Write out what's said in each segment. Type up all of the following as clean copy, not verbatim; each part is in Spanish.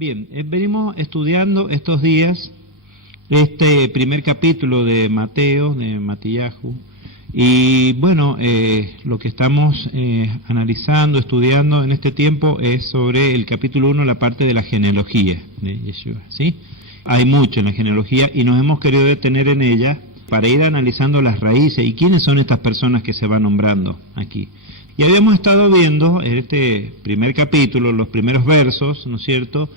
Bien, venimos estudiando estos días este primer capítulo de Mateo, de Matillahu, y bueno, lo que estamos analizando, estudiando en este tiempo es sobre el capítulo 1, la parte de la genealogía de Yeshua, ¿sí? Hay mucho en la genealogía y nos hemos querido detener en ella para ir analizando las raíces y quiénes son estas personas que se van nombrando aquí. Y habíamos estado viendo en este primer capítulo, los primeros versos, ¿no es cierto?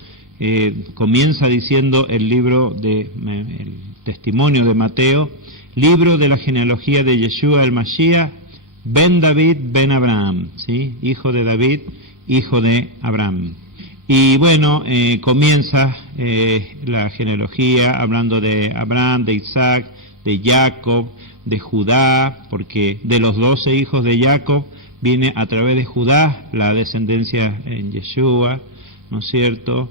Comienza diciendo el libro el testimonio de Mateo, libro de la genealogía de Yeshua el Mashiach, ben David, ben Abraham, ¿sí? Hijo de David, hijo de Abraham. Y bueno, comienza la genealogía hablando de Abraham, de Isaac, de Jacob, de Judá, porque de los 12 hijos de Jacob viene a través de Judá la descendencia en Yeshua, ¿no es cierto?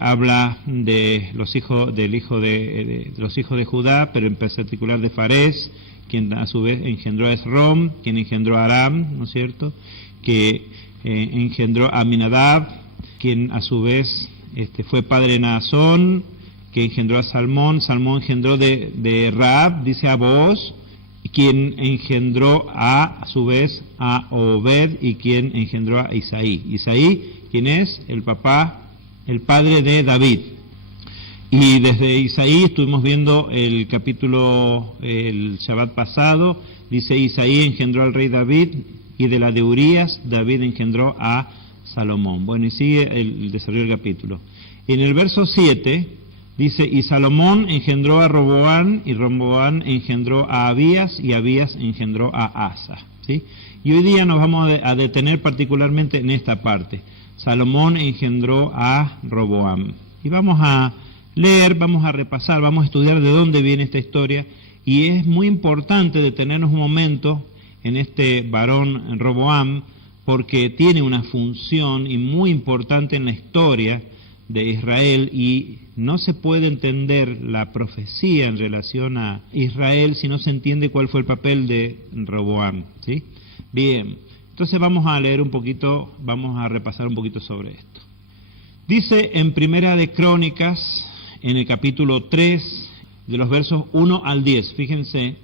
Habla de los hijos los hijos de Judá, pero en particular de Fares, quien a su vez engendró a Esrom, quien engendró a Aram, ¿no es cierto? Que engendró a Aminadab, quien a su vez fue padre de Naasón, que engendró a Salmón. Salmón engendró de Raab, dice a Booz, quien engendró a su vez a Obed, y quien engendró a Isaí. Isaí, quien es el padre de David. Y desde Isaí estuvimos viendo el capítulo, el Shabbat pasado, dice Isaí engendró al rey David, y de la de Urías, David engendró a Salomón. Bueno, y sigue el desarrollo del capítulo. En el verso 7 dice, y Salomón engendró a Roboam, y Roboam engendró a Abías, y Abías engendró a Asa, ¿sí? Y hoy día nos vamos a detener particularmente en esta parte. Salomón engendró a Roboam. Y vamos a leer, vamos a repasar, vamos a estudiar de dónde viene esta historia, y es muy importante detenernos un momento en este varón Roboam, porque tiene una función y muy importante en la historia de Israel, y no se puede entender la profecía en relación a Israel si no se entiende cuál fue el papel de Roboam, ¿sí? Bien, entonces vamos a leer un poquito, vamos a repasar un poquito sobre esto. Dice en Primera de Crónicas, en el capítulo 3, de los versos 1 al 10, fíjense,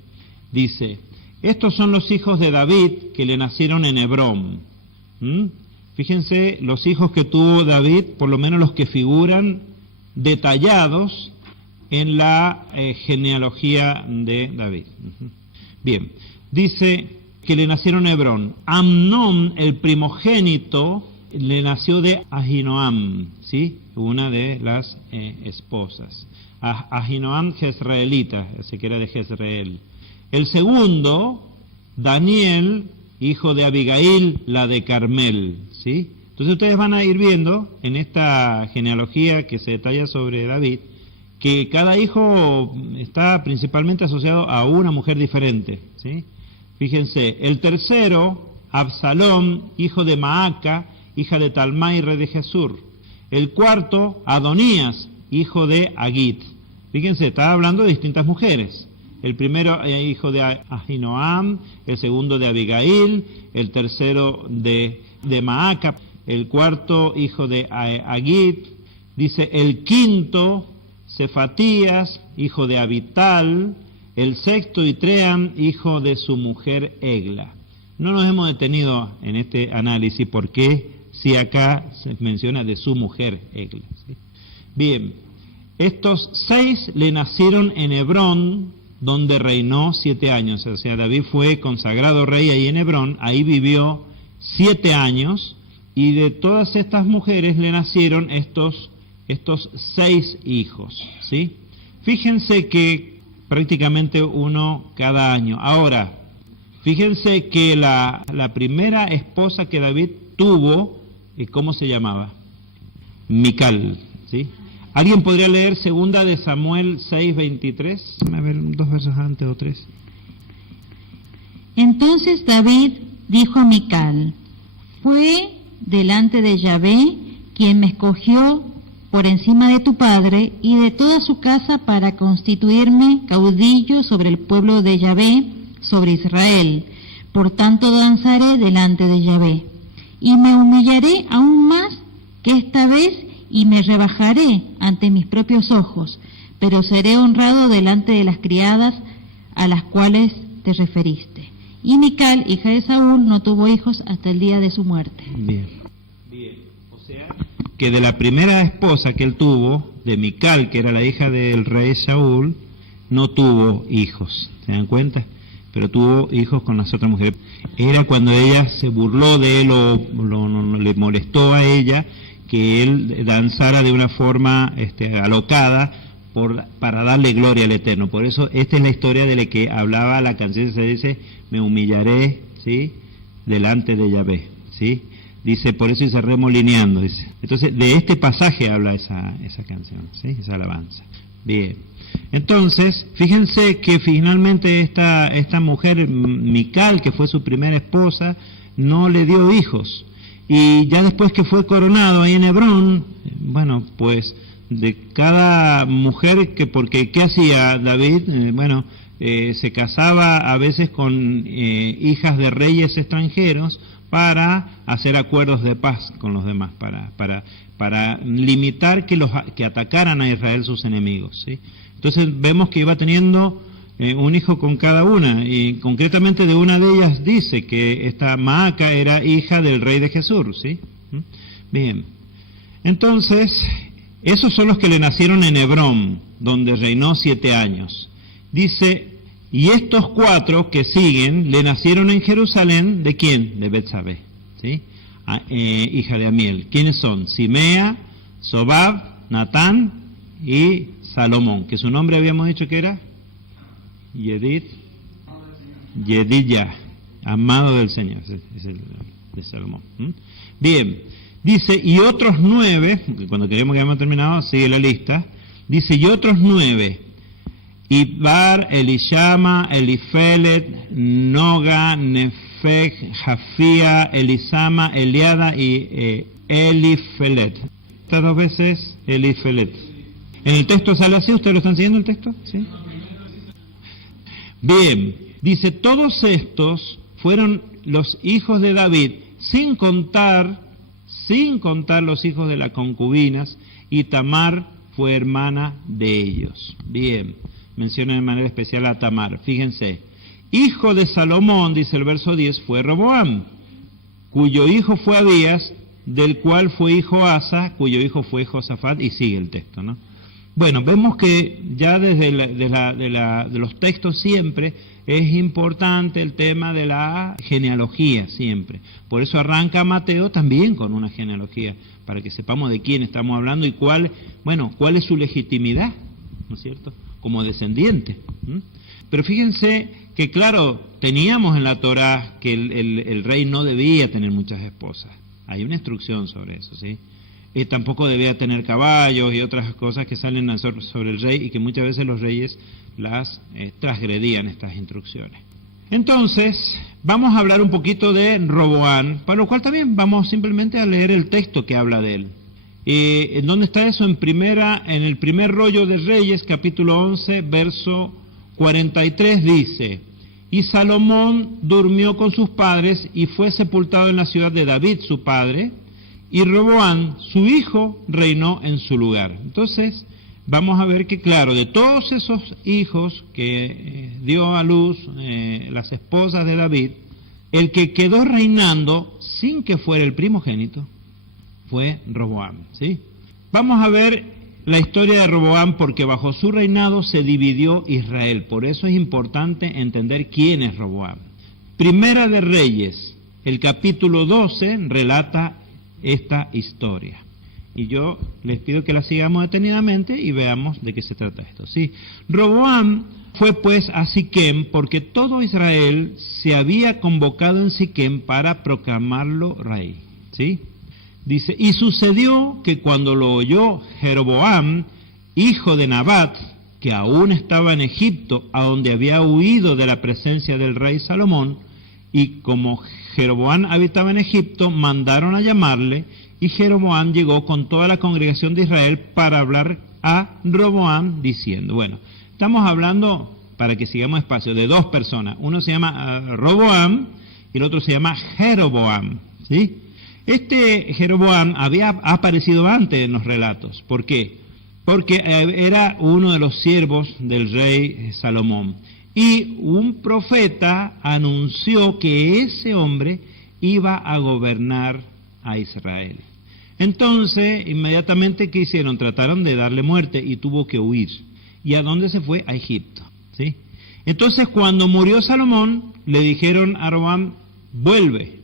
dice, estos son los hijos de David que le nacieron en Hebrón. Fíjense los hijos que tuvo David, por lo menos los que figuran detallados en la genealogía de David. Bien, dice que le nacieron en Hebrón. Amnón, el primogénito, le nació de Ahinoam, ¿sí? Una de las esposas. Ahinoam jezreelita, ese que era de Jezreel. El segundo, Daniel, hijo de Abigail, la de Carmel, ¿sí? Entonces ustedes van a ir viendo en esta genealogía que se detalla sobre David, que cada hijo está principalmente asociado a una mujer diferente, ¿sí? Fíjense, el tercero, Absalom, hijo de Maaca, hija de Talmai, rey de Jesur. El cuarto, Adonías, hijo de Agit. Fíjense, está hablando de distintas mujeres. El primero, hijo de Ahinoam, el segundo de Abigail, el tercero de Maaca, el cuarto, hijo de Agit. Dice, el quinto, Cefatías, hijo de Abital, el sexto, Itream, hijo de su mujer Egla. No nos hemos detenido en este análisis porque si acá se menciona de su mujer Egla, ¿sí? Bien, estos 6 le nacieron en Hebrón, donde reinó 7 años. O sea, David fue consagrado rey ahí en Hebrón, ahí vivió 7 años, y de todas estas mujeres le nacieron estos 6 hijos, ¿sí? Fíjense que prácticamente uno cada año. Ahora, fíjense que la primera esposa que David tuvo, ¿cómo se llamaba? Mical, ¿sí? ¿Alguien podría leer segunda de Samuel 6:23? A ver, 2 versos antes o 3. Entonces David dijo a Mical, fue delante de Yahvé quien me escogió por encima de tu padre y de toda su casa para constituirme caudillo sobre el pueblo de Yahvé, sobre Israel. Por tanto danzaré delante de Yahvé, y me humillaré aún más que esta vez, y me rebajaré ante mis propios ojos, pero seré honrado delante de las criadas a las cuales te referiste. Y Mical, hija de Saúl, no tuvo hijos hasta el día de su muerte. Bien. O sea, que de la primera esposa que él tuvo, de Mical, que era la hija del rey Saúl, no tuvo hijos. ¿Se dan cuenta? Pero tuvo hijos con las otras mujeres. Era cuando ella se burló de él o le molestó a ella que él danzara de una forma alocada para darle gloria al Eterno. Por eso esta es la historia de la que hablaba la canción. Se dice, me humillaré, ¿sí?, delante de Yahvé, ¿sí? Dice, por eso dice remolineando, dice. Entonces, de este pasaje habla esa canción, ¿sí?, esa alabanza. Bien. Entonces, fíjense que finalmente esta mujer, Mical, que fue su primera esposa, no le dio hijos. Y ya después que fue coronado ahí en Hebrón, bueno, pues de cada mujer, porque ¿qué hacía David? Se casaba a veces con hijas de reyes extranjeros para hacer acuerdos de paz con los demás, para limitar que atacaran a Israel sus enemigos, ¿sí? Entonces vemos que iba teniendo un hijo con cada una, y concretamente de una de ellas dice que esta Maaca era hija del rey de Jesús, ¿sí? Bien, entonces esos son los que le nacieron en Hebrón, donde reinó 7 años. Dice, y estos 4 que siguen le nacieron en Jerusalén, ¿de quién? De Betsabé, ¿sí? Hija de Amiel. ¿Quiénes son? Simea, Sobab, Natán y Salomón, que su nombre habíamos dicho que era Yedidya, amado del Señor, es el de Salomón. Bien, dice, y otros 9, cuando queremos que hayamos terminado, sigue la lista, dice, y otros 9, Idbar, Elishama, Elifelet, Noga, Nefeg, Jafía, Elisama, Eliada y Elifelet. Estas 2 veces Elifelet. En el texto sale así, ¿ustedes lo están siguiendo el texto? ¿Sí? Bien, dice, todos estos fueron los hijos de David, sin contar los hijos de las concubinas, y Tamar fue hermana de ellos. Bien, menciona de manera especial a Tamar. Fíjense, hijo de Salomón, dice el verso 10, fue Roboam, cuyo hijo fue Abías, del cual fue hijo Asa, cuyo hijo fue Josafat, y sigue el texto, ¿no? Bueno, vemos que ya desde de los textos siempre es importante el tema de la genealogía, siempre. Por eso arranca Mateo también con una genealogía, para que sepamos de quién estamos hablando y cuál es su legitimidad, ¿no es cierto?, como descendiente. Pero fíjense que, claro, teníamos en la Torá que el rey no debía tener muchas esposas. Hay una instrucción sobre eso, ¿sí? Tampoco debía tener caballos y otras cosas que salen sobre el rey y que muchas veces los reyes las transgredían, estas instrucciones. Entonces, vamos a hablar un poquito de Roboam, para lo cual también vamos simplemente a leer el texto que habla de él. ¿En dónde está eso? En el primer rollo de Reyes, capítulo 11, verso 43, dice, y Salomón durmió con sus padres y fue sepultado en la ciudad de David, su padre, y Roboam, su hijo, reinó en su lugar. Entonces, vamos a ver que, claro, de todos esos hijos que dio a luz las esposas de David, el que quedó reinando sin que fuera el primogénito fue Roboam, ¿sí? Vamos a ver la historia de Roboam, porque bajo su reinado se dividió Israel. Por eso es importante entender quién es Roboam. Primera de Reyes, el capítulo 12, relata esta historia. Y yo les pido que la sigamos detenidamente y veamos de qué se trata esto, ¿sí? Roboam fue pues a Siquem, porque todo Israel se había convocado en Siquem para proclamarlo rey, ¿sí? Dice, y sucedió que cuando lo oyó Jeroboam, hijo de Nabat, que aún estaba en Egipto, a donde había huido de la presencia del rey Salomón, y como Jeroboam habitaba en Egipto, mandaron a llamarle, y Jeroboam llegó con toda la congregación de Israel para hablar a Roboam, diciendo, bueno, estamos hablando, para que sigamos espacio, de 2 personas. Uno se llama Roboam y el otro se llama Jeroboam, ¿sí? Este Jeroboam ha aparecido antes en los relatos. ¿Por qué? Porque era uno de los siervos del rey Salomón. Y un profeta anunció que ese hombre iba a gobernar a Israel. Entonces, inmediatamente, ¿qué hicieron? Trataron de darle muerte y tuvo que huir. ¿Y a dónde se fue? A Egipto, ¿sí? Entonces, cuando murió Salomón, le dijeron a Roboam, vuelve.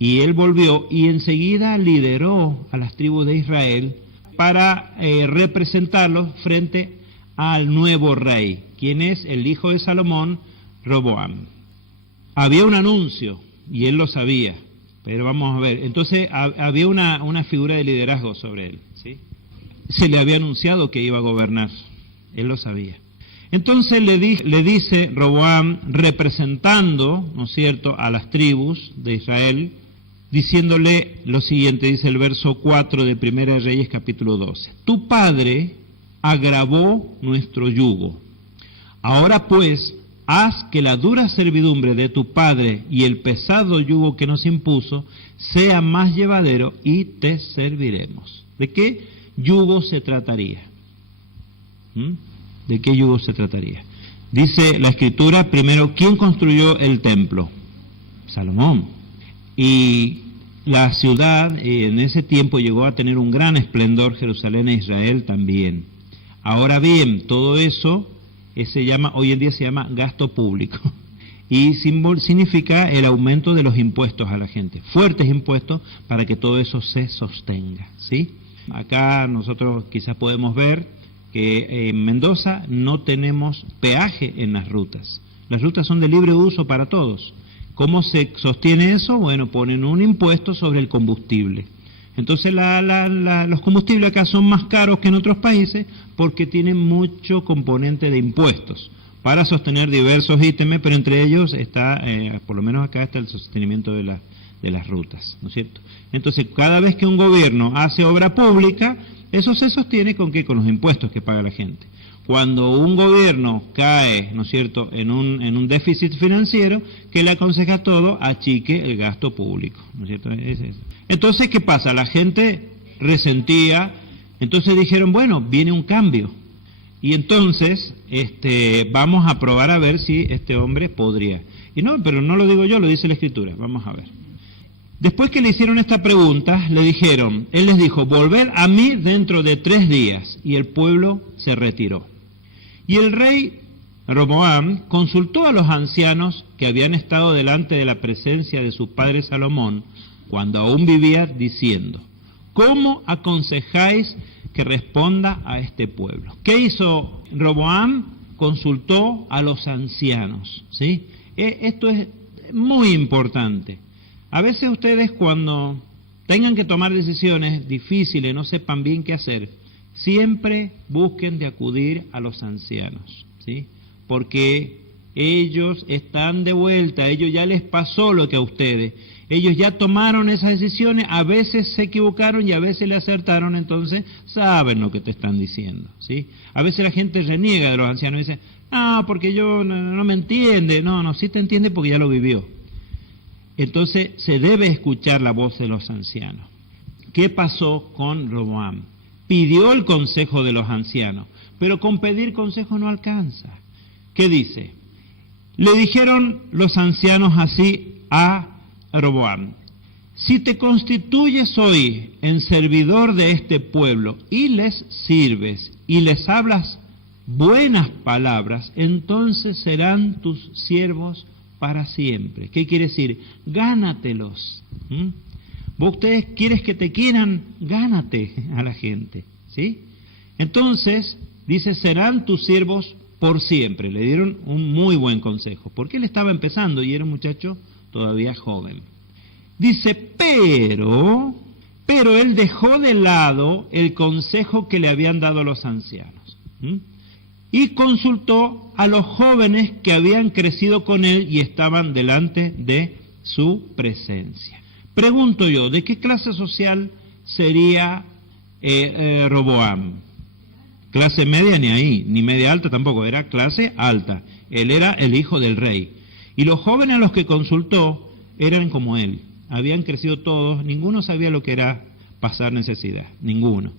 Y él volvió y enseguida lideró a las tribus de Israel para representarlos frente al nuevo rey, quien es el hijo de Salomón, Roboam. Había un anuncio, y él lo sabía. Pero vamos a ver, entonces había una figura de liderazgo sobre él, ¿sí? Se le había anunciado que iba a gobernar, él lo sabía. Entonces le dice Roboam, representando, ¿no es cierto?, a las tribus de Israel, diciéndole lo siguiente, dice el verso 4 de Primera de Reyes capítulo 12. Tu padre agravó nuestro yugo. Ahora pues, haz que la dura servidumbre de tu padre y el pesado yugo que nos impuso sea más llevadero y te serviremos. ¿De qué yugo se trataría? ¿De qué yugo se trataría? Dice la Escritura, primero, ¿quién construyó el templo? Salomón. Y la ciudad en ese tiempo llegó a tener un gran esplendor, Jerusalén e Israel también. Ahora bien, todo eso hoy en día se llama gasto público y significa el aumento de los impuestos a la gente, fuertes impuestos para que todo eso se sostenga, ¿sí? Acá nosotros quizás podemos ver que en Mendoza no tenemos peaje en las rutas son de libre uso para todos. ¿Cómo se sostiene eso? Bueno, ponen un impuesto sobre el combustible. Entonces los combustibles acá son más caros que en otros países porque tienen mucho componente de impuestos para sostener diversos ítems, pero entre ellos está, por lo menos acá está el sostenimiento de las rutas, ¿no es cierto? Entonces, cada vez que un gobierno hace obra pública, eso se sostiene ¿con qué? Con los impuestos que paga la gente. Cuando un gobierno cae, ¿no es cierto?, en un déficit financiero, ¿qué le aconseja a todo? Achique el gasto público, ¿no es cierto? Entonces, ¿qué pasa? La gente resentía, entonces dijeron, bueno, viene un cambio. Y entonces, vamos a probar a ver si este hombre podría. Y no, pero no lo digo yo, lo dice la Escritura, vamos a ver. Después que le hicieron esta pregunta, le dijeron, él les dijo, volver a mí dentro de 3 días, y el pueblo se retiró. Y el rey Roboam consultó a los ancianos que habían estado delante de la presencia de su padre Salomón, cuando aún vivía, diciendo, ¿cómo aconsejáis que responda a este pueblo? ¿Qué hizo Roboam? Consultó a los ancianos, ¿sí? Esto es muy importante. A veces ustedes cuando tengan que tomar decisiones difíciles, no sepan bien qué hacer, siempre busquen de acudir a los ancianos, ¿sí? Porque ellos están de vuelta, a ellos ya les pasó lo que a ustedes. Ellos ya tomaron esas decisiones, a veces se equivocaron y a veces le acertaron, entonces saben lo que te están diciendo, ¿sí? A veces la gente reniega de los ancianos y dice, no, porque yo no me entiende. No, sí te entiende porque ya lo vivió. Entonces se debe escuchar la voz de los ancianos. ¿Qué pasó con Roboam? Pidió el consejo de los ancianos, pero con pedir consejo no alcanza. ¿Qué dice? Le dijeron los ancianos así a Roboam, si te constituyes hoy en servidor de este pueblo y les sirves y les hablas buenas palabras, entonces serán tus siervos para siempre. ¿Qué quiere decir? Gánatelos. ¿Vos ustedes quieres que te quieran? Gánate a la gente, ¿sí? Entonces, dice, serán tus siervos por siempre. Le dieron un muy buen consejo, porque él estaba empezando y era un muchacho todavía joven. Dice, pero él dejó de lado el consejo que le habían dado los ancianos. Y consultó a los jóvenes que habían crecido con él y estaban delante de su presencia. Pregunto yo, ¿de qué clase social sería Roboam? Clase media ni ahí, ni media alta tampoco, era clase alta. Él era el hijo del rey. Y los jóvenes a los que consultó eran como él, habían crecido todos, ninguno sabía lo que era pasar necesidad, ninguno.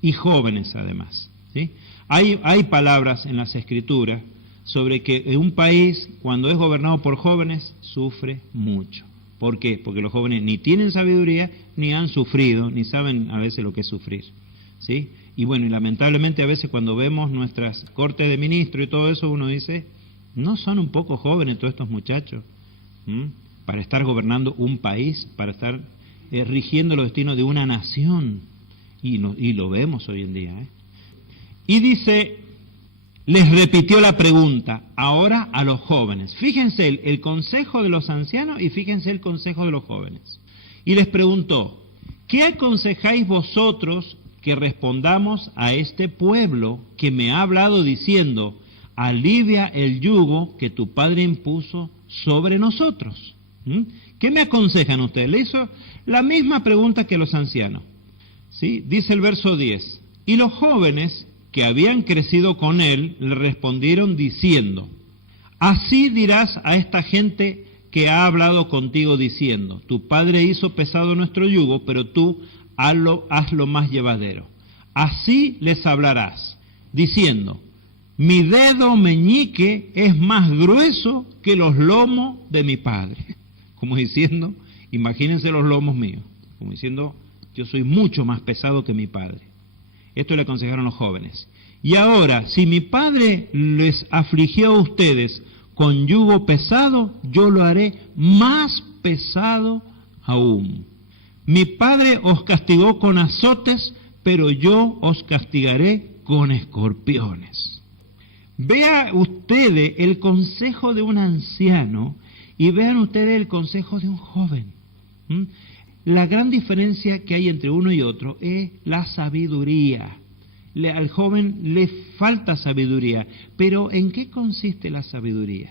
Y jóvenes además, ¿sí? Hay palabras en las Escrituras sobre que un país, cuando es gobernado por jóvenes, sufre mucho. ¿Por qué? Porque los jóvenes ni tienen sabiduría, ni han sufrido, ni saben a veces lo que es sufrir, ¿sí? Y bueno, y lamentablemente a veces cuando vemos nuestras cortes de ministros y todo eso, uno dice, ¿no son un poco jóvenes todos estos muchachos? Para estar gobernando un país, para estar rigiendo los destinos de una nación. Y lo vemos hoy en día. Y dice, les repitió la pregunta, ahora a los jóvenes. Fíjense el consejo de los ancianos y fíjense el consejo de los jóvenes. Y les preguntó, ¿qué aconsejáis vosotros que respondamos a este pueblo que me ha hablado diciendo, alivia el yugo que tu padre impuso sobre nosotros? ¿Qué me aconsejan ustedes? Le hizo la misma pregunta que los ancianos. ¿Sí? Dice el verso 10, y los jóvenes que habían crecido con él le respondieron diciendo, así dirás a esta gente que ha hablado contigo diciendo, tu padre hizo pesado nuestro yugo, pero tú hazlo más llevadero. Así les hablarás, diciendo, mi dedo meñique es más grueso que los lomos de mi padre. Como diciendo, imagínense los lomos míos, como diciendo, yo soy mucho más pesado que mi padre. Esto le aconsejaron los jóvenes. Y ahora, si mi padre les afligió a ustedes con yugo pesado, yo lo haré más pesado aún. Mi padre os castigó con azotes, pero yo os castigaré con escorpiones. Vea ustedes el consejo de un anciano y vean ustedes el consejo de un joven. La gran diferencia que hay entre uno y otro es la sabiduría. Al joven le falta sabiduría, pero ¿en qué consiste la sabiduría?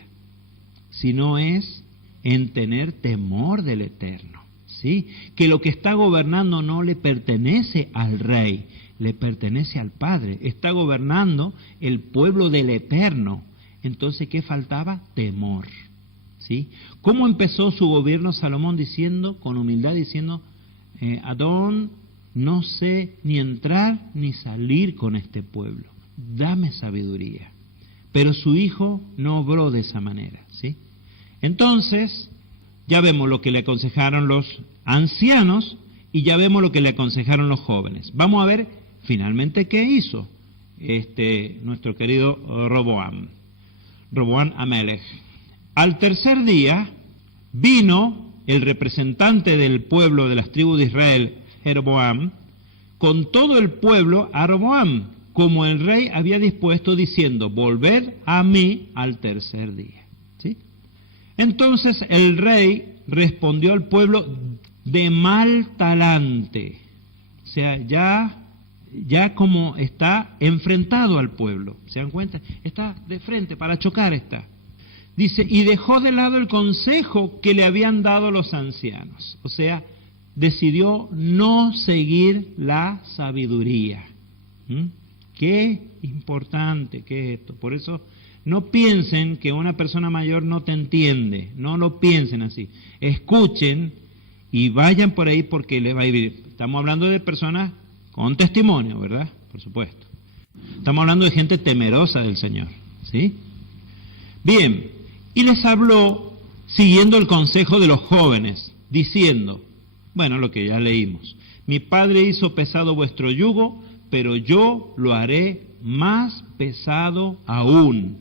Si no es en tener temor del Eterno, ¿sí? Que lo que está gobernando no le pertenece al rey, le pertenece al Padre. Está gobernando el pueblo del Eterno. Entonces, ¿qué faltaba? Temor, ¿sí? ¿Cómo empezó su gobierno Salomón? Diciendo, con humildad, diciendo, Adón, no sé ni entrar ni salir con este pueblo, dame sabiduría. Pero su hijo no obró de esa manera, ¿sí? Entonces, ya vemos lo que le aconsejaron los ancianos y ya vemos lo que le aconsejaron los jóvenes. Vamos a ver finalmente qué hizo nuestro querido Roboam Amelech. Al tercer día vino el representante del pueblo de las tribus de Israel, Jeroboam, con todo el pueblo a Roboam, como el rey había dispuesto, diciendo, volved a mí al tercer día. ¿Sí? Entonces el rey respondió al pueblo de mal talante, o sea, ya como está enfrentado al pueblo, ¿se dan cuenta? Está de frente, para chocar está. Dice, y dejó de lado el consejo que le habían dado los ancianos, o sea, decidió no seguir la sabiduría. Qué importante que es esto. Por eso no piensen que una persona mayor no te entiende, no lo piensen así. Escuchen y vayan por ahí porque les va a ir. Estamos hablando de personas con testimonio, ¿verdad? Por supuesto. Estamos hablando de gente temerosa del Señor, ¿sí? Bien, y les habló siguiendo el consejo de los jóvenes, diciendo, bueno, lo que ya leímos, mi padre hizo pesado vuestro yugo, pero yo lo haré más pesado aún.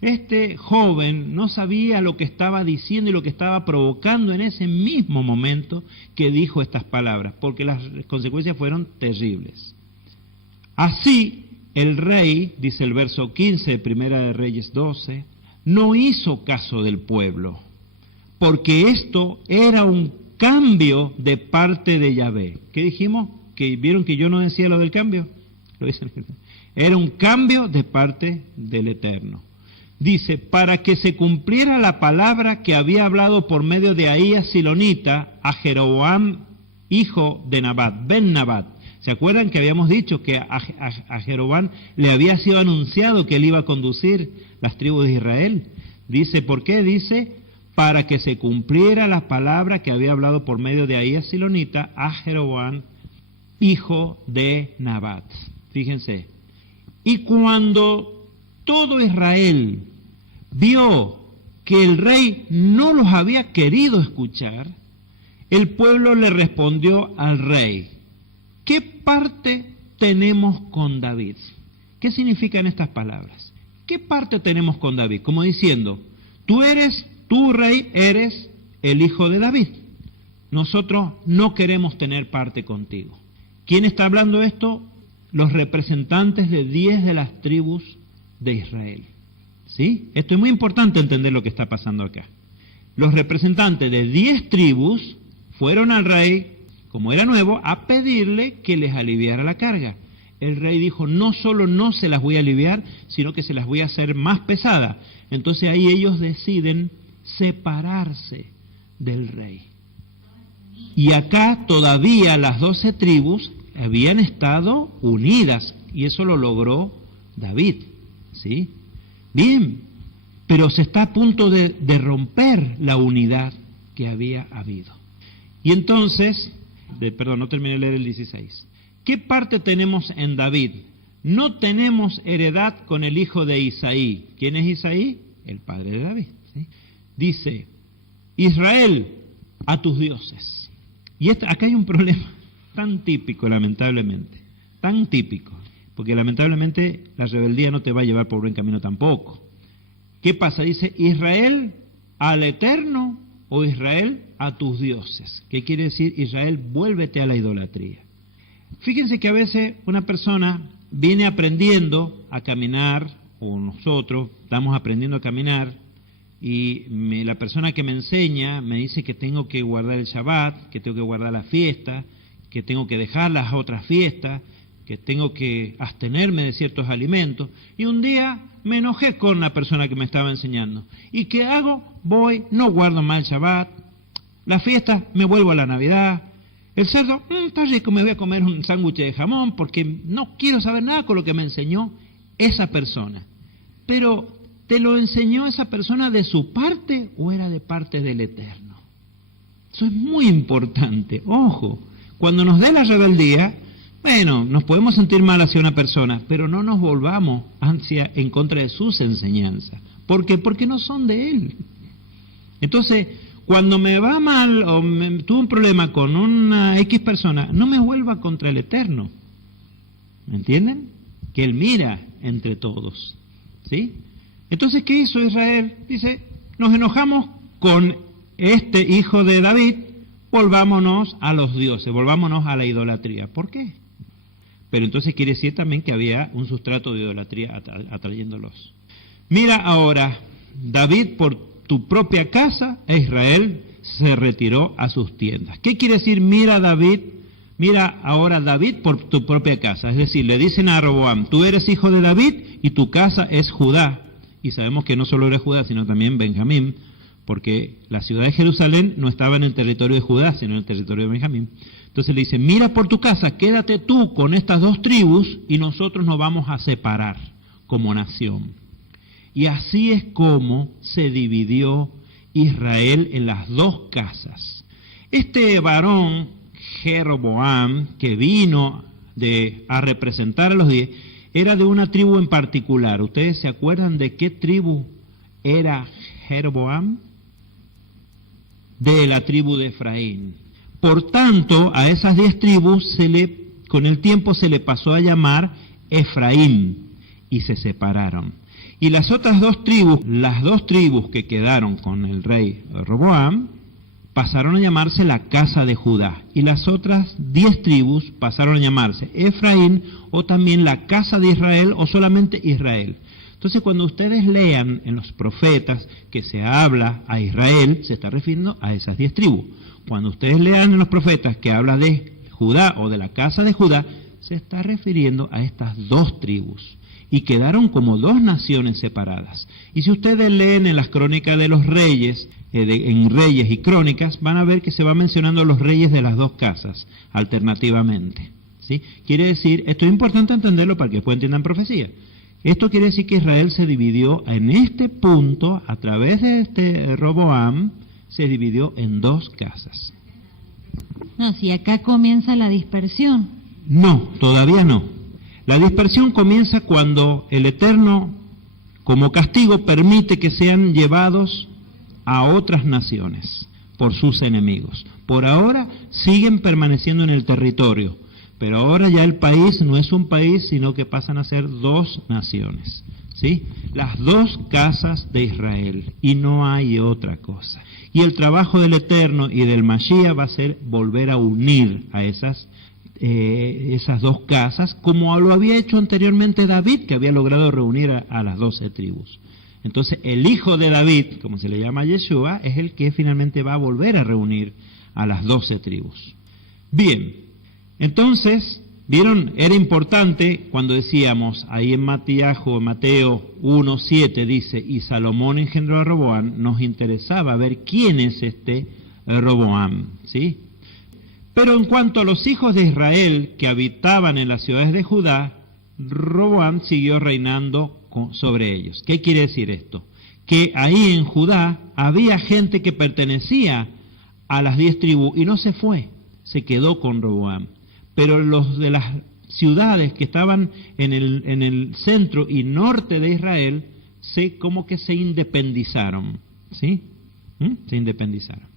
Este joven no sabía lo que estaba diciendo y lo que estaba provocando en ese mismo momento que dijo estas palabras, porque las consecuencias fueron terribles. Así, el rey, dice el verso 15 de Primera de Reyes 12, no hizo caso del pueblo, porque esto era un cambio de parte de Yahvé. ¿Qué dijimos? ¿Que vieron que yo no decía lo del cambio? Lo dicen. Era un cambio de parte del Eterno. Dice, para que se cumpliera la palabra que había hablado por medio de Ahías Silonita a Jeroboam, hijo de Nabat, Ben Nabat. ¿Se acuerdan que habíamos dicho que a Jeroboam le había sido anunciado que él iba a conducir las tribus de Israel? Dice, ¿por qué? Dice, para que se cumpliera la palabra que había hablado por medio de Ahías Silonita a Jeroboam, hijo de Nabat. Fíjense. Y cuando todo Israel vio que el rey no los había querido escuchar, el pueblo le respondió al rey: ¿qué parte tenemos con David? ¿Qué significan estas palabras? ¿Qué parte tenemos con David? Como diciendo, tú rey eres el hijo de David. Nosotros no queremos tener parte contigo. ¿Quién está hablando esto? Los representantes de 10 de las tribus de Israel. ¿Sí? Esto es muy importante entender lo que está pasando acá. Los representantes de 10 tribus fueron al rey, como era nuevo, a pedirle que les aliviara la carga. El rey dijo, no solo no se las voy a aliviar, sino que se las voy a hacer más pesada. Entonces ahí ellos deciden separarse del rey. Y acá todavía las 12 tribus habían estado unidas, y eso lo logró David, ¿sí? Bien, pero se está a punto de romper la unidad que había habido. Y entonces, no terminé de leer el 16. ¿Qué parte tenemos en David? No tenemos heredad con el hijo de Isaí. ¿Quién es Isaí? El padre de David, ¿sí? Dice, Israel, a tus dioses. Y acá hay un problema tan típico, lamentablemente, tan típico, porque lamentablemente la rebeldía no te va a llevar por buen camino tampoco. ¿Qué pasa? Dice, Israel al Eterno o Israel a tus dioses. ¿Qué quiere decir? Israel, vuélvete a la idolatría. Fíjense que a veces una persona viene aprendiendo a caminar, o nosotros estamos aprendiendo a caminar, y la persona que me enseña me dice que tengo que guardar el Shabbat, que tengo que guardar la fiesta, que tengo que dejar las otras fiestas, que tengo que abstenerme de ciertos alimentos. Y un día me enojé con la persona que me estaba enseñando. ¿Y qué hago? Voy, no guardo más el Shabbat, la fiesta, me vuelvo a la Navidad. El cerdo, está rico, me voy a comer un sándwich de jamón porque no quiero saber nada con lo que me enseñó esa persona. Pero, ¿te lo enseñó esa persona de su parte o era de parte del Eterno? Eso es muy importante, ojo. Cuando nos dé la rebeldía, bueno, nos podemos sentir mal hacia una persona, pero no nos volvamos en contra de sus enseñanzas. ¿Por qué? Porque no son de él. Entonces, cuando me va mal o tuve un problema con una X persona, no me vuelva contra el Eterno. ¿Me entienden? Que él mira entre todos. ¿Sí? Entonces, ¿qué hizo Israel? Dice, nos enojamos con este hijo de David, volvámonos a los dioses, volvámonos a la idolatría. ¿Por qué? Pero entonces quiere decir también que había un sustrato de idolatría atrayéndolos. Mira ahora, David por tu propia casa, e Israel se retiró a sus tiendas. ¿Qué quiere decir mira ahora David por tu propia casa? Es decir, le dicen a Roboam, tú eres hijo de David y tu casa es Judá. Y sabemos que no solo era Judá, sino también Benjamín, porque la ciudad de Jerusalén no estaba en el territorio de Judá, sino en el territorio de Benjamín. Entonces le dice, mira por tu casa, quédate tú con estas 2 tribus y nosotros nos vamos a separar como nación. Y así es como se dividió Israel en las 2 casas. Este varón, Jeroboam, que vino a representar a los 10, era de una tribu en particular. ¿Ustedes se acuerdan de qué tribu era Jeroboam? De la tribu de Efraín. Por tanto, a esas 10 tribus con el tiempo se le pasó a llamar Efraín y se separaron. Y las otras 2 tribus, las 2 tribus que quedaron con el rey Roboam, pasaron a llamarse la casa de Judá. Y las otras 10 tribus pasaron a llamarse Efraín o también la casa de Israel o solamente Israel. Entonces, cuando ustedes lean en los profetas que se habla a Israel, se está refiriendo a esas 10 tribus. Cuando ustedes lean en los profetas que habla de Judá o de la casa de Judá, se está refiriendo a estas 2 tribus. Y quedaron como 2 naciones separadas. Y si ustedes leen en las crónicas de los reyes, en Reyes y Crónicas, van a ver que se va mencionando los reyes de las 2 casas, alternativamente. ¿Sí? Quiere decir, esto es importante entenderlo para que después entiendan profecía, Esto quiere decir que Israel se dividió en este punto, a través de este Roboam, se dividió en 2 casas. No, si acá comienza la dispersión. No, todavía no. La dispersión comienza cuando el Eterno, como castigo, permite que sean llevados a otras naciones por sus enemigos. Por ahora siguen permaneciendo en el territorio, pero ahora ya el país no es un país, sino que pasan a ser 2 naciones, ¿sí? Las 2 casas de Israel, y no hay otra cosa. Y el trabajo del Eterno y del Mashiach va a ser volver a unir a esas 2 casas, como lo había hecho anteriormente David, que había logrado reunir a las 12 tribus. Entonces el hijo de David, como se le llama Yeshua, es el que finalmente va a volver a reunir a las 12 tribus. Bien, entonces, ¿vieron? Era importante cuando decíamos, ahí en Mateo 1:7 dice, y Salomón engendró a Roboam, nos interesaba ver quién es este Roboam, ¿sí? Pero en cuanto a los hijos de Israel que habitaban en las ciudades de Judá, Roboam siguió reinando sobre ellos. ¿Qué quiere decir esto? Que ahí en Judá había gente que pertenecía a las 10 tribus y no se fue, se quedó con Roboam. Pero los de las ciudades que estaban en el centro y norte de Israel, como que se independizaron, ¿sí? Se independizaron.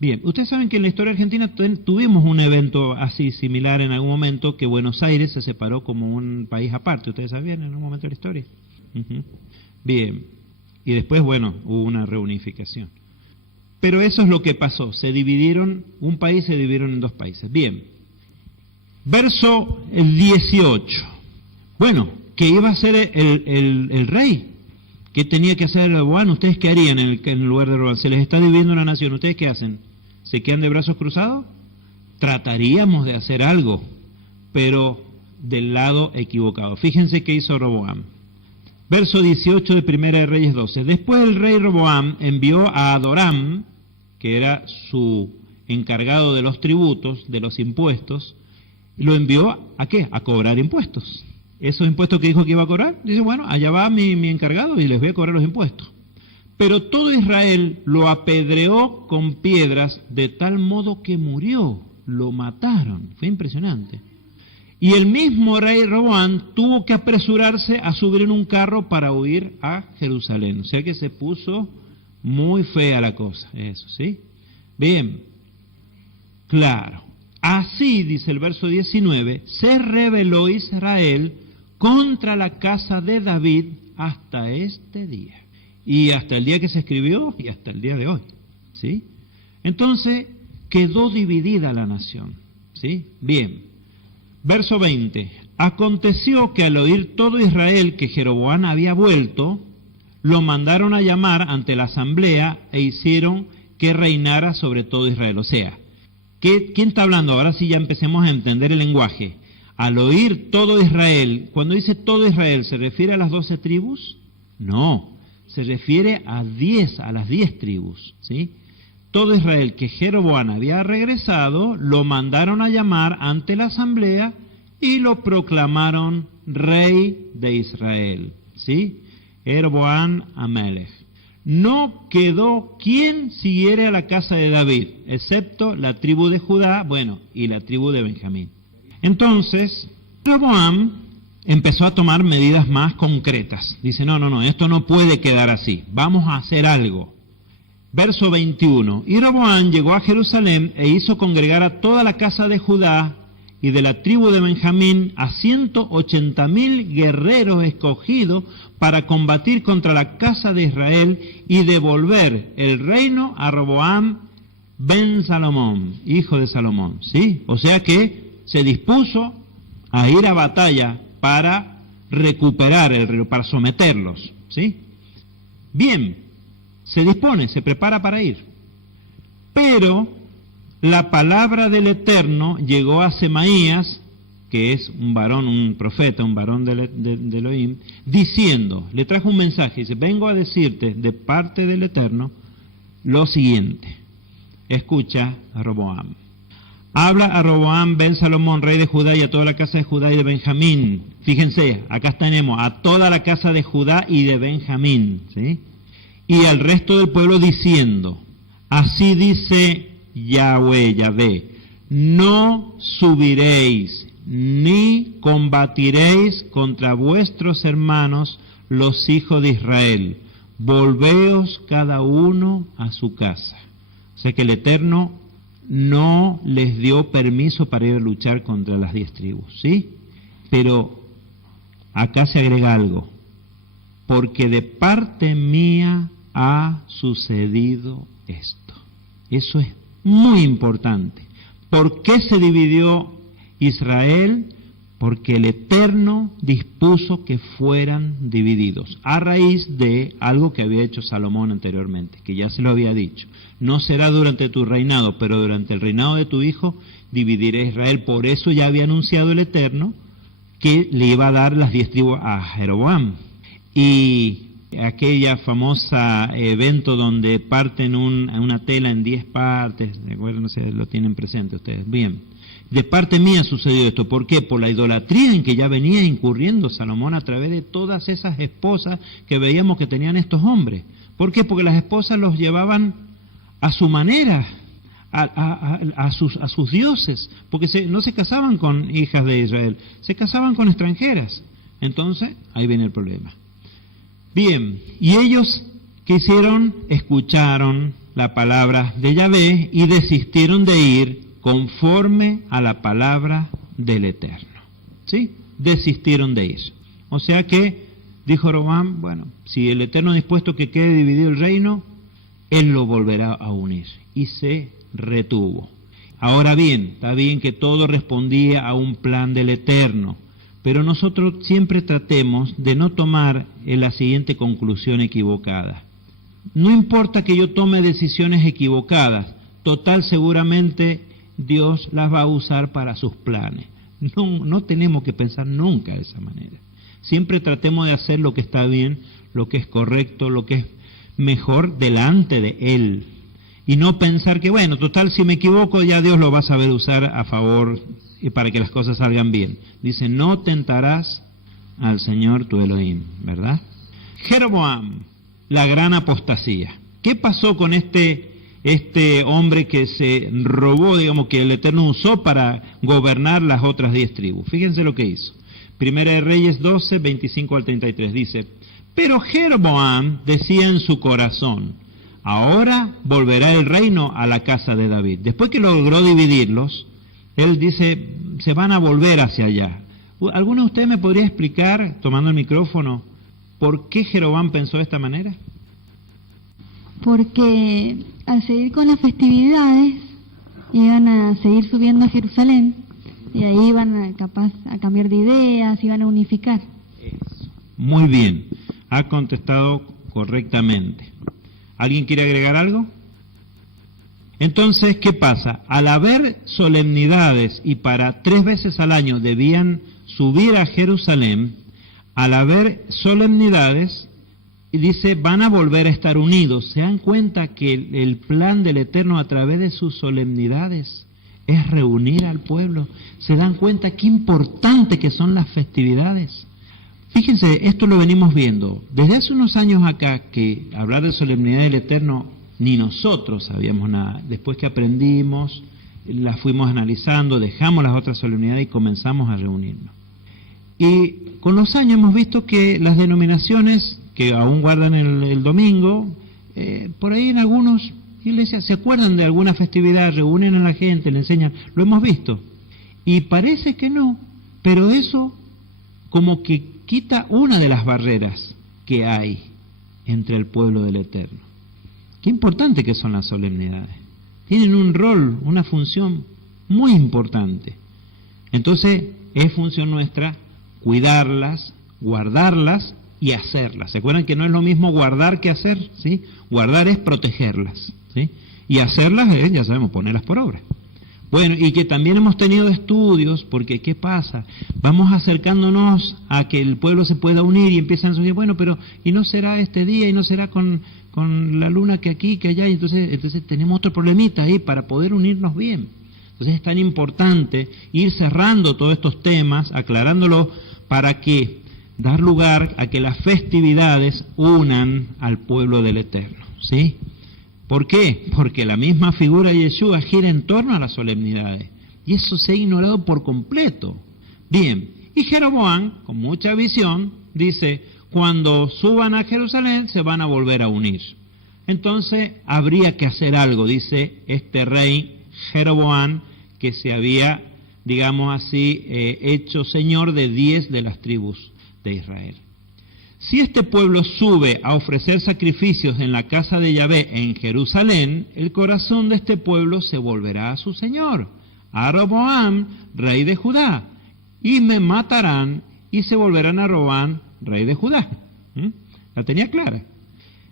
Bien, ustedes saben que en la historia argentina tuvimos un evento así similar en algún momento, que Buenos Aires se separó como un país aparte. ¿Ustedes sabían en un momento de la historia? Bien, y después, bueno, hubo una reunificación. Pero eso es lo que pasó, un país se dividieron en 2 países. Bien, verso 18. Bueno, ¿qué iba a hacer el rey? ¿Qué tenía que hacer Roboam? ¿Ustedes qué harían en el lugar de Roboam? Se les está dividiendo la nación, ¿ustedes qué hacen? ¿Se quedan de brazos cruzados? Trataríamos de hacer algo, pero del lado equivocado. Fíjense qué hizo Roboam. Verso 18 de Primera de Reyes 12. Después el rey Roboam envió a Adoram, que era su encargado de los tributos, de los impuestos, y lo envió ¿a qué? A cobrar impuestos. Esos impuestos que dijo que iba a cobrar, dice, bueno, allá va mi encargado y les voy a cobrar los impuestos. Pero todo Israel lo apedreó con piedras de tal modo que murió, lo mataron. Fue impresionante. Y el mismo rey Roboam tuvo que apresurarse a subir en un carro para huir a Jerusalén. O sea que se puso muy fea la cosa, eso, ¿sí? Bien, claro. Así, dice el verso 19, se rebeló Israel contra la casa de David hasta este día. Y hasta el día que se escribió y hasta el día de hoy, ¿sí? Entonces, quedó dividida la nación, ¿sí? Bien. Verso 20. Aconteció que al oír todo Israel que Jeroboam había vuelto, lo mandaron a llamar ante la asamblea e hicieron que reinara sobre todo Israel. O sea, ¿quién está hablando? Ahora sí ya empecemos a entender el lenguaje. Al oír todo Israel, cuando dice todo Israel, ¿se refiere a las 12 tribus? No, se refiere a las 10 tribus, ¿sí? Todo Israel que Jeroboam había regresado, lo mandaron a llamar ante la asamblea y lo proclamaron rey de Israel, ¿sí? Jeroboam Amelech. No quedó quien siguiera a la casa de David, excepto la tribu de Judá, y la tribu de Benjamín. Entonces, Jeroboam empezó a tomar medidas más concretas. Dice, no, esto no puede quedar así, vamos a hacer algo. Verso 21. Y Roboam llegó a Jerusalén e hizo congregar a toda la casa de Judá y de la tribu de Benjamín a 180,000 guerreros escogidos para combatir contra la casa de Israel y devolver el reino a Roboam ben Salomón, hijo de Salomón, ¿sí? O sea que se dispuso a ir a batalla para recuperar el reino, para someterlos, ¿sí? Bien. Se dispone, se prepara para ir. Pero la palabra del Eterno llegó a Semaías, que es un varón, un profeta, un varón de Elohim, diciendo, le trajo un mensaje, dice, vengo a decirte de parte del Eterno lo siguiente. Escucha a Roboam. habla a Roboam ben Salomón, rey de Judá, y a toda la casa de Judá y de Benjamín. Fíjense, acá tenemos a toda la casa de Judá y de Benjamín, ¿sí? Y al resto del pueblo diciendo, así dice Yahvé, no subiréis ni combatiréis contra vuestros hermanos los hijos de Israel, volveos cada uno a su casa. O sea que el Eterno no les dio permiso para ir a luchar contra las 10 tribus, ¿sí? Pero acá se agrega algo, porque de parte mía ha sucedido esto. Eso es muy importante. ¿Por qué se dividió Israel? Porque el Eterno dispuso que fueran divididos, a raíz de algo que había hecho Salomón anteriormente, que ya se lo había dicho. No será durante tu reinado, pero durante el reinado de tu hijo dividiré a Israel. Por eso ya había anunciado el Eterno que le iba a dar las 10 tribus a Jeroboam. Y aquella famosa evento donde parten una tela en 10 partes, recuerden, no sé, lo tienen presente ustedes, bien. De parte mía sucedió esto. ¿Por qué? Por la idolatría en que ya venía incurriendo Salomón a través de todas esas esposas que veíamos que tenían estos hombres. ¿Por qué? Porque las esposas los llevaban a su manera, a sus dioses, porque no se casaban con hijas de Israel, se casaban con extranjeras. Entonces, ahí viene el problema. Bien, y ellos, ¿qué hicieron? Escucharon la palabra de Yahvé y desistieron de ir conforme a la palabra del Eterno. ¿Sí? Desistieron de ir. O sea que, dijo Roboam, bueno, si el Eterno ha dispuesto que quede dividido el reino, Él lo volverá a unir. Y se retuvo. Ahora bien, está bien que todo respondía a un plan del Eterno, pero nosotros siempre tratemos de no tomar la siguiente conclusión equivocada. No importa que yo tome decisiones equivocadas, total seguramente Dios las va a usar para sus planes. No tenemos que pensar nunca de esa manera. Siempre tratemos de hacer lo que está bien, lo que es correcto, lo que es mejor delante de Él. Y no pensar que, bueno, total, si me equivoco ya Dios lo va a saber usar a favor y para que las cosas salgan bien. Dice, no tentarás al Señor tu Elohim, ¿verdad? Jeroboam, la gran apostasía. ¿Qué pasó con este hombre que se robó, digamos, que el Eterno usó para gobernar las otras 10 tribus? Fíjense lo que hizo. Primera de Reyes 12, 25 al 33, dice, pero Jeroboam decía en su corazón, ahora volverá el reino a la casa de David. Después que logró dividirlos, él dice, se van a volver hacia allá. ¿Alguno de ustedes me podría explicar, tomando el micrófono, por qué Jeroboam pensó de esta manera? Porque al seguir con las festividades, iban a seguir subiendo a Jerusalén, y ahí iban capaz a cambiar de ideas, iban a unificar. Eso. Muy bien, ha contestado correctamente. ¿Alguien quiere agregar algo? Entonces, ¿qué pasa? Al haber solemnidades y para 3 veces al año debían subir a Jerusalén, al haber solemnidades, dice, van a volver a estar unidos. ¿Se dan cuenta que el plan del Eterno a través de sus solemnidades es reunir al pueblo? ¿Se dan cuenta qué importante que son las festividades? Fíjense, esto lo venimos viendo. Desde hace unos años acá, que hablar de solemnidad del Eterno, ni nosotros sabíamos nada. Después que aprendimos, las fuimos analizando, dejamos las otras solemnidades y comenzamos a reunirnos. Y con los años hemos visto que las denominaciones que aún guardan el domingo, por ahí en algunas iglesias se acuerdan de alguna festividad, reúnen a la gente, le enseñan, lo hemos visto. Y parece que no, pero eso como que quita una de las barreras que hay entre el pueblo del Eterno. Qué importante que son las solemnidades. Tienen un rol, una función muy importante. Entonces, es función nuestra cuidarlas, guardarlas y hacerlas. ¿Se acuerdan que no es lo mismo guardar que hacer? ¿Sí? Guardar es protegerlas, ¿sí? Y hacerlas es, ya sabemos, ponerlas por obra. Bueno, y que también hemos tenido estudios, porque ¿qué pasa? Vamos acercándonos a que el pueblo se pueda unir y empiezan a decir, bueno, pero ¿y no será este día y no será con la luna que aquí, que allá? Y entonces tenemos otro problemita ahí para poder unirnos bien. Entonces es tan importante ir cerrando todos estos temas, aclarándolo, para que dar lugar a que las festividades unan al pueblo del Eterno, ¿sí? ¿Por qué? Porque la misma figura de Yeshua gira en torno a las solemnidades, y eso se ha ignorado por completo. Bien, y Jeroboam, con mucha visión, dice, cuando suban a Jerusalén se van a volver a unir. Entonces habría que hacer algo, dice este rey Jeroboam, que se había, digamos así, hecho señor de 10 de las tribus de Israel. Si este pueblo sube a ofrecer sacrificios en la casa de Yahvé en Jerusalén, el corazón de este pueblo se volverá a su señor, a Roboam, rey de Judá, y me matarán y se volverán a Roboam, rey de Judá. La tenía clara.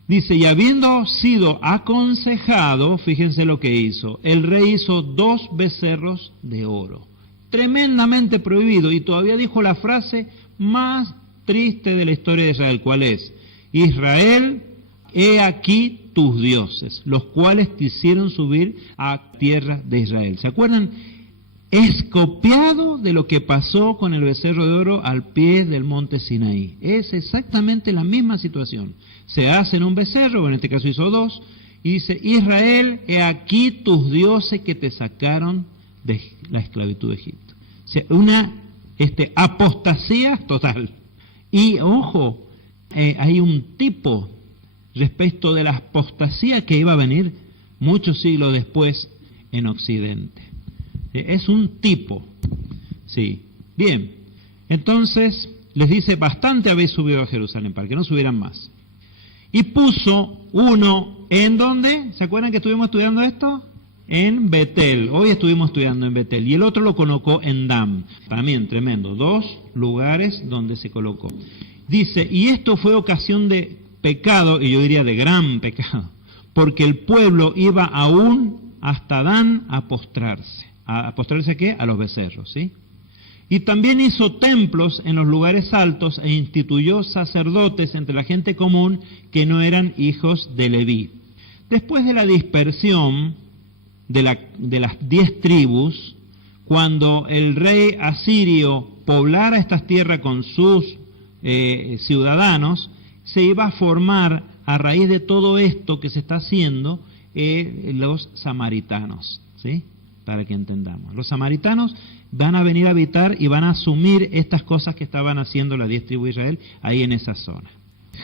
Dice, y habiendo sido aconsejado, fíjense lo que hizo, el rey hizo 2 becerros de oro, tremendamente prohibido, y todavía dijo la frase más triste de la historia de Israel, ¿cuál es? Israel, he aquí tus dioses, los cuales te hicieron subir a tierra de Israel. ¿Se acuerdan? Es copiado de lo que pasó con el becerro de oro al pie del monte Sinaí. Es exactamente la misma situación. Se hacen un becerro, en este caso hizo 2, y dice, Israel, he aquí tus dioses que te sacaron de la esclavitud de Egipto. O sea, una apostasía total. Y ojo, hay un tipo respecto de la apostasía que iba a venir muchos siglos después en Occidente. Es un tipo, sí. Bien, entonces les dice, bastante habéis subido a Jerusalén, para que no subieran más. Y puso uno, ¿en dónde? ¿Se acuerdan que estuvimos estudiando esto? En Betel. Hoy estuvimos estudiando en Betel. Y el otro lo colocó en Dan. También tremendo. 2 lugares donde se colocó. Dice, y esto fue ocasión de pecado, y yo diría de gran pecado, porque el pueblo iba aún hasta Dan a postrarse. ¿A postrarse a qué? A los becerros, ¿sí? Y también hizo templos en los lugares altos e instituyó sacerdotes entre la gente común que no eran hijos de Leví. Después de la dispersión de las 10 tribus, cuando el rey asirio poblara estas tierras con sus ciudadanos, se iba a formar a raíz de todo esto que se está haciendo los samaritanos, ¿sí? Para que entendamos. Los samaritanos van a venir a habitar y van a asumir estas cosas que estaban haciendo las 10 tribus de Israel ahí en esa zona.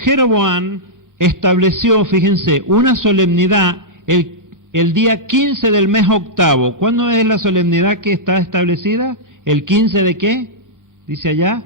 Jeroboam estableció, fíjense, una solemnidad el día 15 del mes octavo. ¿Cuándo es la solemnidad que está establecida? ¿El 15 de qué? Dice allá,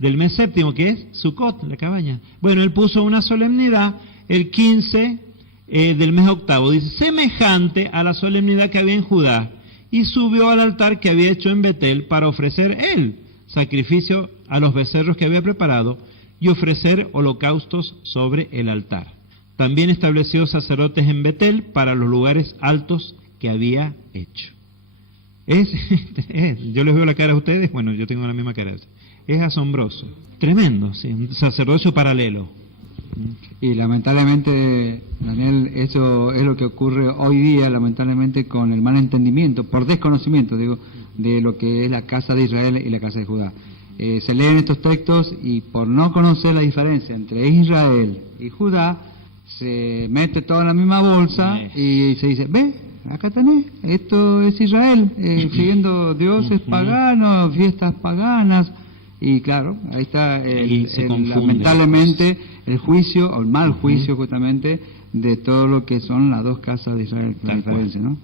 del mes séptimo, que es Sukkot, la cabaña. Bueno, él puso una solemnidad el 15 del mes octavo, dice, semejante a la solemnidad que había en Judá, y subió al altar que había hecho en Betel para ofrecer él sacrificio a los becerros que había preparado y ofrecer holocaustos sobre el altar. También estableció sacerdotes en Betel para los lugares altos que había hecho. Yo les veo la cara a ustedes, bueno, yo tengo la misma cara. Es asombroso, tremendo, sí, un sacerdocio paralelo. Y lamentablemente, Daniel, eso es lo que ocurre hoy día, lamentablemente, con el mal entendimiento, por desconocimiento, digo, de lo que es la casa de Israel y la casa de Judá. Se leen estos textos y por no conocer la diferencia entre Israel y Judá, se mete todo en la misma bolsa y se dice, ve, acá tenés, esto es Israel, siguiendo dioses paganos, fiestas paganas. Y claro, ahí está lamentablemente el juicio, o el mal juicio justamente, de todo lo que son las 2 casas de Israel, la diferencia, ¿no?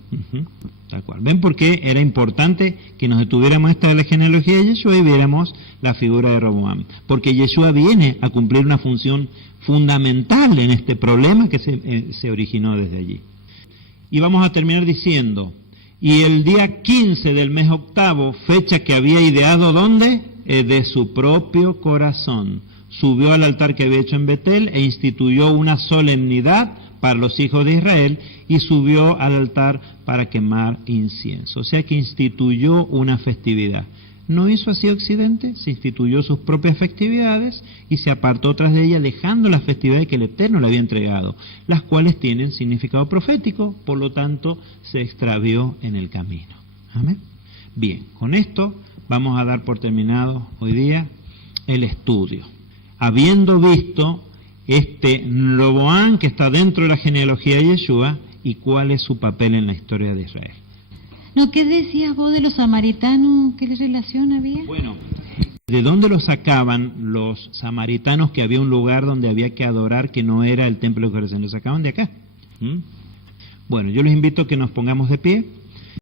Tal cual. ¿Ven por qué era importante que nos detuviéramos esta de la genealogía de Yeshua y viéramos la figura de Roboam? Porque Yeshua viene a cumplir una función fundamental en este problema que se originó desde allí. Y vamos a terminar diciendo, y el día 15 del mes octavo, fecha que había ideado, ¿dónde? De su propio corazón, subió al altar que había hecho en Betel e instituyó una solemnidad para los hijos de Israel y subió al altar para quemar incienso. O sea que instituyó una festividad. ¿No hizo así Occidente? Se instituyó sus propias festividades y se apartó tras de ellas, dejando las festividades que el Eterno le había entregado, las cuales tienen significado profético, por lo tanto se extravió en el camino. Amén. Bien, con esto vamos a dar por terminado hoy día el estudio. Habiendo visto Roboam que está dentro de la genealogía de Yeshua y cuál es su papel en la historia de Israel. No, ¿qué decías vos de los samaritanos? ¿Qué relación había? Bueno, ¿de dónde lo sacaban los samaritanos que había un lugar donde había que adorar que no era el templo de Jerusalén? Lo sacaban de acá. Bueno, yo les invito a que nos pongamos de pie.